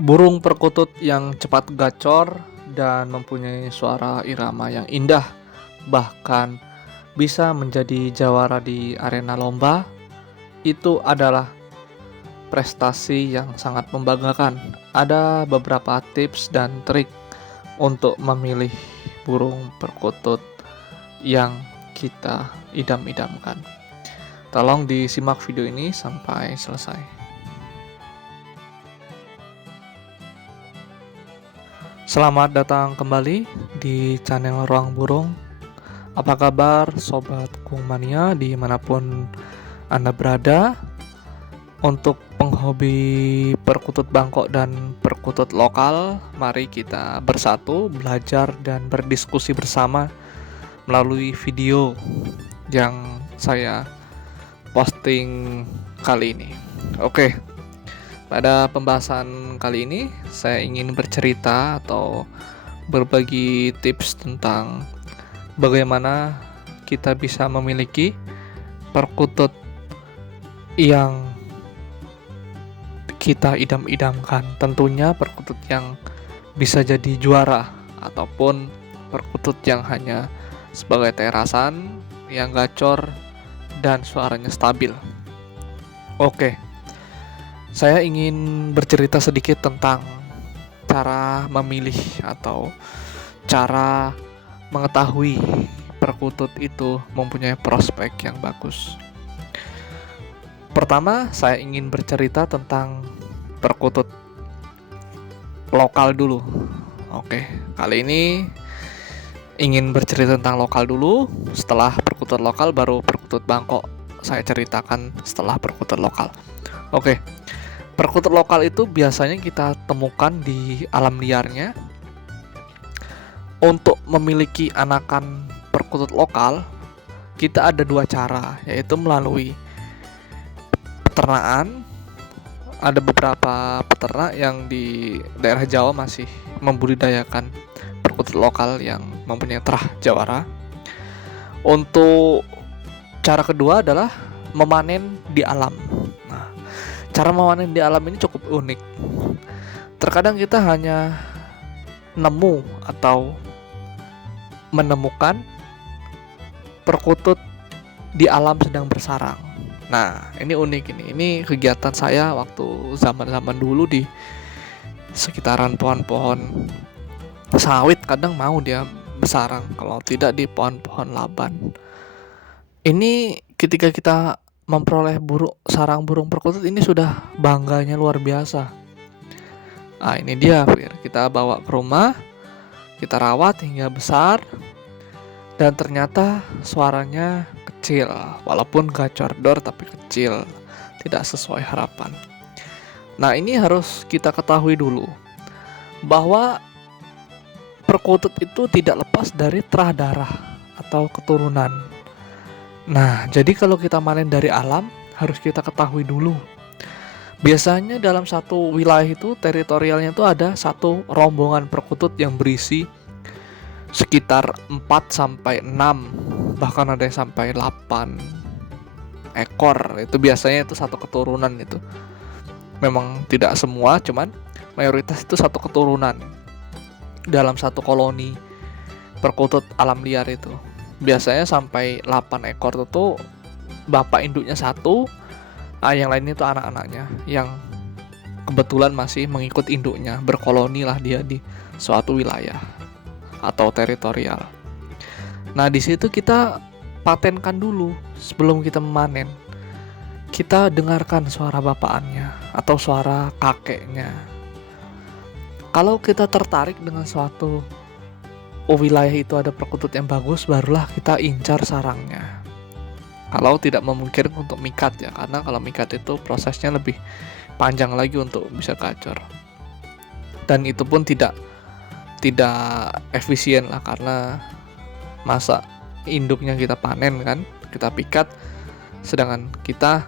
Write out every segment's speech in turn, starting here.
Burung perkutut yang cepat gacor dan mempunyai suara irama yang indah, bahkan bisa menjadi jawara di arena lomba, itu adalah prestasi yang sangat membanggakan. Ada beberapa tips dan trik untuk memilih burung perkutut yang kita idam-idamkan. Tolong disimak video ini sampai selesai. Selamat datang kembali di channel Ruang Burung. Apa kabar Sobat Kung Mania dimanapun Anda berada? Untuk penghobi perkutut Bangkok dan perkutut lokal, mari kita bersatu belajar dan berdiskusi bersama melalui video yang saya posting kali ini. Oke. Pada pembahasan kali ini, saya ingin bercerita atau berbagi tips tentang bagaimana kita bisa memiliki perkutut yang kita idam-idamkan. Tentunya perkutut yang bisa jadi juara ataupun perkutut yang hanya sebagai terasan, yang gacor dan suaranya stabil. Oke. Saya ingin bercerita sedikit tentang cara memilih atau cara mengetahui perkutut itu mempunyai prospek yang bagus. Pertama, saya ingin bercerita tentang perkutut lokal dulu. Oke, kali ini ingin bercerita tentang lokal dulu. Setelah perkutut lokal, baru perkutut Bangkok saya ceritakan setelah perkutut lokal. Oke. Perkutut lokal itu biasanya kita temukan di alam liarnya. Untuk memiliki anakan perkutut lokal, kita ada dua cara, yaitu melalui peternakan. Ada beberapa peternak yang di daerah Jawa masih membudidayakan perkutut lokal yang mempunyai terah jawara. Untuk cara kedua adalah memanen di alam. Cara memanen di alam ini cukup unik. Terkadang kita hanya nemu atau menemukan perkutut di alam sedang bersarang. Nah, ini unik ini. Ini kegiatan saya waktu zaman-zaman dulu di sekitaran pohon-pohon sawit. Kadang mau dia bersarang, kalau tidak di pohon-pohon laban. Ini ketika kita memperoleh sarang burung perkutut ini sudah bangganya luar biasa. Nah, ini dia, Fir. Kita bawa ke rumah, kita rawat hingga besar, dan ternyata suaranya kecil, walaupun gacor dor tapi kecil, tidak sesuai harapan. Nah, ini harus kita ketahui dulu bahwa perkutut itu tidak lepas dari terah darah atau keturunan. Nah, jadi kalau kita manen dari alam, harus kita ketahui dulu. Biasanya dalam satu wilayah itu, teritorialnya itu ada satu rombongan perkutut yang berisi sekitar 4-6, bahkan ada yang sampai 8 ekor. Itu biasanya itu satu keturunan itu. Memang tidak semua, cuman mayoritas itu satu keturunan dalam satu koloni perkutut alam liar itu. Biasanya sampai 8 ekor itu bapak induknya satu, yang lainnya itu anak-anaknya yang kebetulan masih mengikut induknya, berkoloni lah dia di suatu wilayah atau teritorial. Nah, di situ kita patenkan dulu sebelum kita memanen. Kita dengarkan suara bapakannya atau suara kakeknya. Kalau kita tertarik dengan suatu wilayah itu ada perkutut yang bagus, barulah kita incar sarangnya. Kalau tidak memungkinkan untuk mikat ya, karena kalau mikat itu prosesnya lebih panjang lagi untuk bisa gacor. Dan itu pun tidak efisien lah, karena masa induknya kita panen kan, kita pikat, sedangkan kita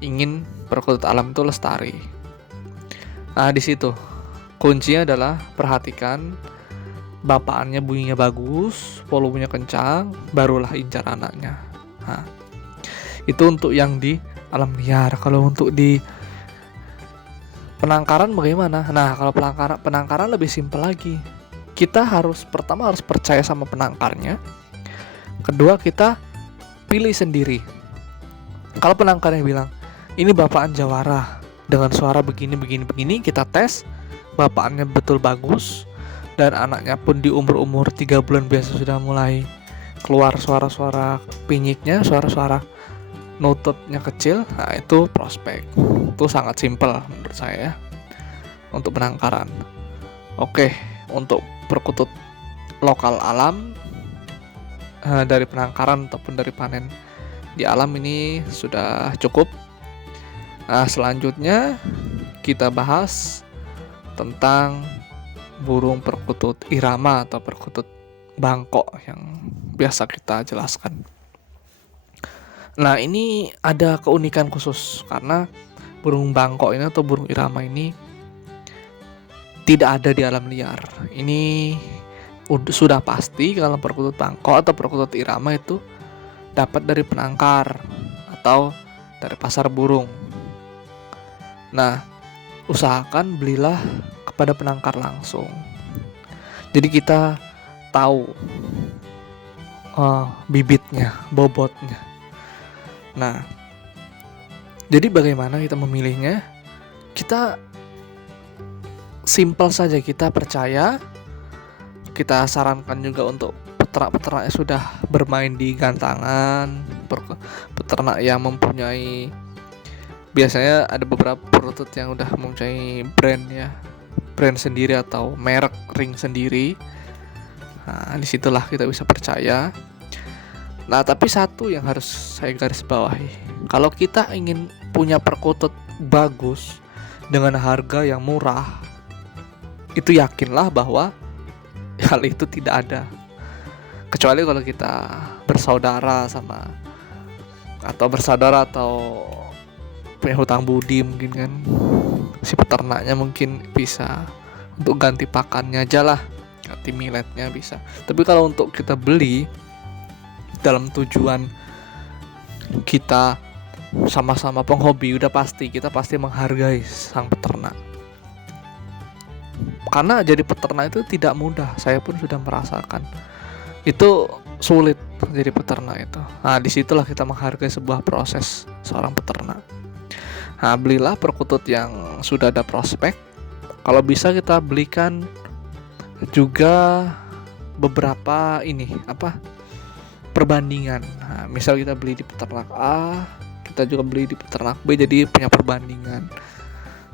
ingin perkutut alam itu lestari. Nah, di situ kuncinya adalah perhatikan bapakannya bunyinya bagus, volumenya kencang, barulah incar anaknya. Nah, itu untuk yang di alam liar. Kalau untuk di Penangkaran bagaimana? Nah, kalau penangkaran lebih simpel lagi. Kita pertama harus percaya sama penangkarnya. Kedua, kita pilih sendiri. Kalau penangkarnya bilang, ini bapaan jawara dengan suara begini, kita tes, bapaannya betul bagus, dan anaknya pun di umur 3 bulan biasa sudah mulai keluar suara-suara pinyiknya, suara-suara nututnya kecil. Nah, itu prospek. Itu sangat simpel menurut saya untuk penangkaran. Oke, untuk perkutut lokal alam dari penangkaran ataupun dari panen di alam ini sudah cukup. Nah, selanjutnya kita bahas tentang burung perkutut irama atau perkutut bangkok yang biasa kita jelaskan. Nah, ini ada keunikan khusus karena burung bangkok ini atau burung irama ini tidak ada di alam liar. Ini sudah pasti kalau perkutut bangkok atau perkutut irama itu dapat dari penangkar atau dari pasar burung. Nah, usahakan belilah kepada penangkar langsung. Jadi kita tahu bibitnya, bobotnya. Nah, jadi bagaimana kita memilihnya? Kita simpel saja, kita percaya. Kita sarankan juga untuk peternak-peternak yang sudah bermain di gantangan, peternak yang mempunyai, biasanya ada beberapa perkutut yang udah mempunyai brand sendiri atau merek ring sendiri. Nah, disitulah kita bisa percaya. Nah, tapi satu yang harus saya garis bawahi, kalau kita ingin punya perkutut bagus dengan harga yang murah, itu yakinlah bahwa hal itu tidak ada. Kecuali kalau kita bersaudara atau punya hutang budi mungkin kan, si peternaknya mungkin bisa untuk ganti pakannya aja lah, ganti milletnya bisa. Tapi kalau untuk kita beli dalam tujuan kita sama-sama penghobi, udah pasti kita menghargai sang peternak. Karena jadi peternak itu tidak mudah, saya pun sudah merasakan. Itu sulit jadi peternak itu. Nah, disitulah kita menghargai sebuah proses seorang peternak. Nah, belilah perkutut yang sudah ada prospek. Kalau bisa kita belikan juga beberapa perbandingan. Nah, misal kita beli di peternak A, kita juga beli di peternak B, jadi punya perbandingan.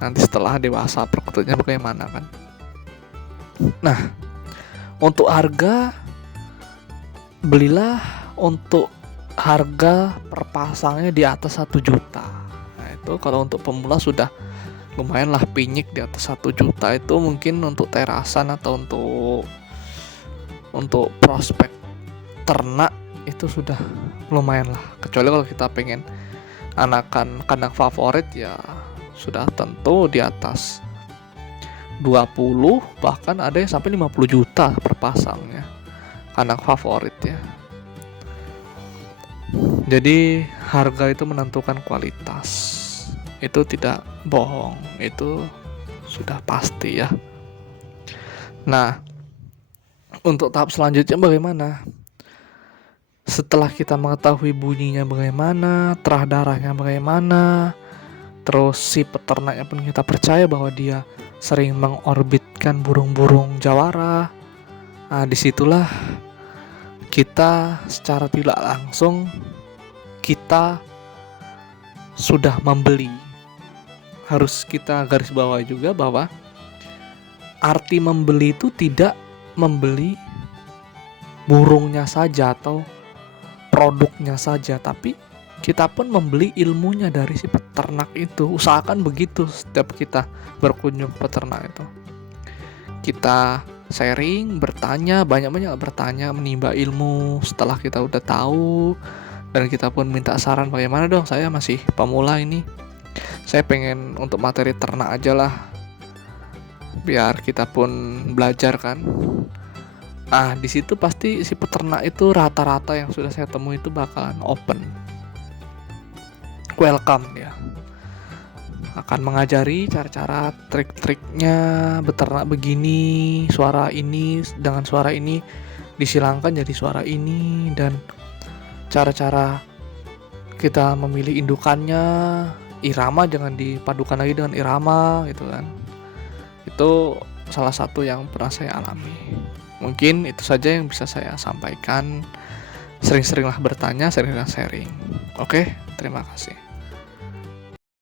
Nanti setelah dewasa perkututnya bagaimana kan. Nah, untuk harga, belilah untuk harga per pasangnya di atas 1 juta. Nah, itu kalau untuk pemula sudah lumayan lah, pinyik di atas 1 juta itu mungkin untuk terasan atau untuk prospek ternak itu sudah lumayan lah. Kecuali kalau kita pengen anakan kandang favorit, ya sudah tentu di atas 20, bahkan ada yang sampai 50 juta per pasangnya kandang favorit ya. Jadi harga itu menentukan kualitas, itu tidak bohong, itu sudah pasti ya. Nah, untuk tahap selanjutnya bagaimana? Setelah kita mengetahui bunyinya bagaimana, terah darahnya bagaimana, terus si peternaknya pun kita percaya bahwa dia sering mengorbitkan burung-burung jawara. Nah, disitulah kita secara tidak langsung kita sudah membeli. Harus kita garis bawahi juga bahwa arti membeli itu tidak membeli burungnya saja atau produknya saja, tapi kita pun membeli ilmunya dari si peternak itu. Usahakan begitu setiap kita berkunjung ke peternak itu. Kita sharing, bertanya, banyak-banyak bertanya, menimba ilmu setelah kita udah tahu. Dan kita pun minta saran, bagaimana dong, saya masih pemula ini, saya pengen untuk materi ternak aja lah, biar kita pun belajar kan. Ah, di situ pasti si peternak itu rata-rata yang sudah saya temui itu bakalan open, welcome ya. akan mengajari cara-cara trik-triknya beternak begini, suara ini dengan suara ini disilangkan jadi suara ini, dan cara-cara kita memilih indukannya, irama jangan dipadukan lagi dengan irama gitu kan. Itu salah satu yang pernah saya alami. Mungkin itu saja yang bisa saya sampaikan. Sering-seringlah bertanya, sering-seringlah sharing. Oke, terima kasih.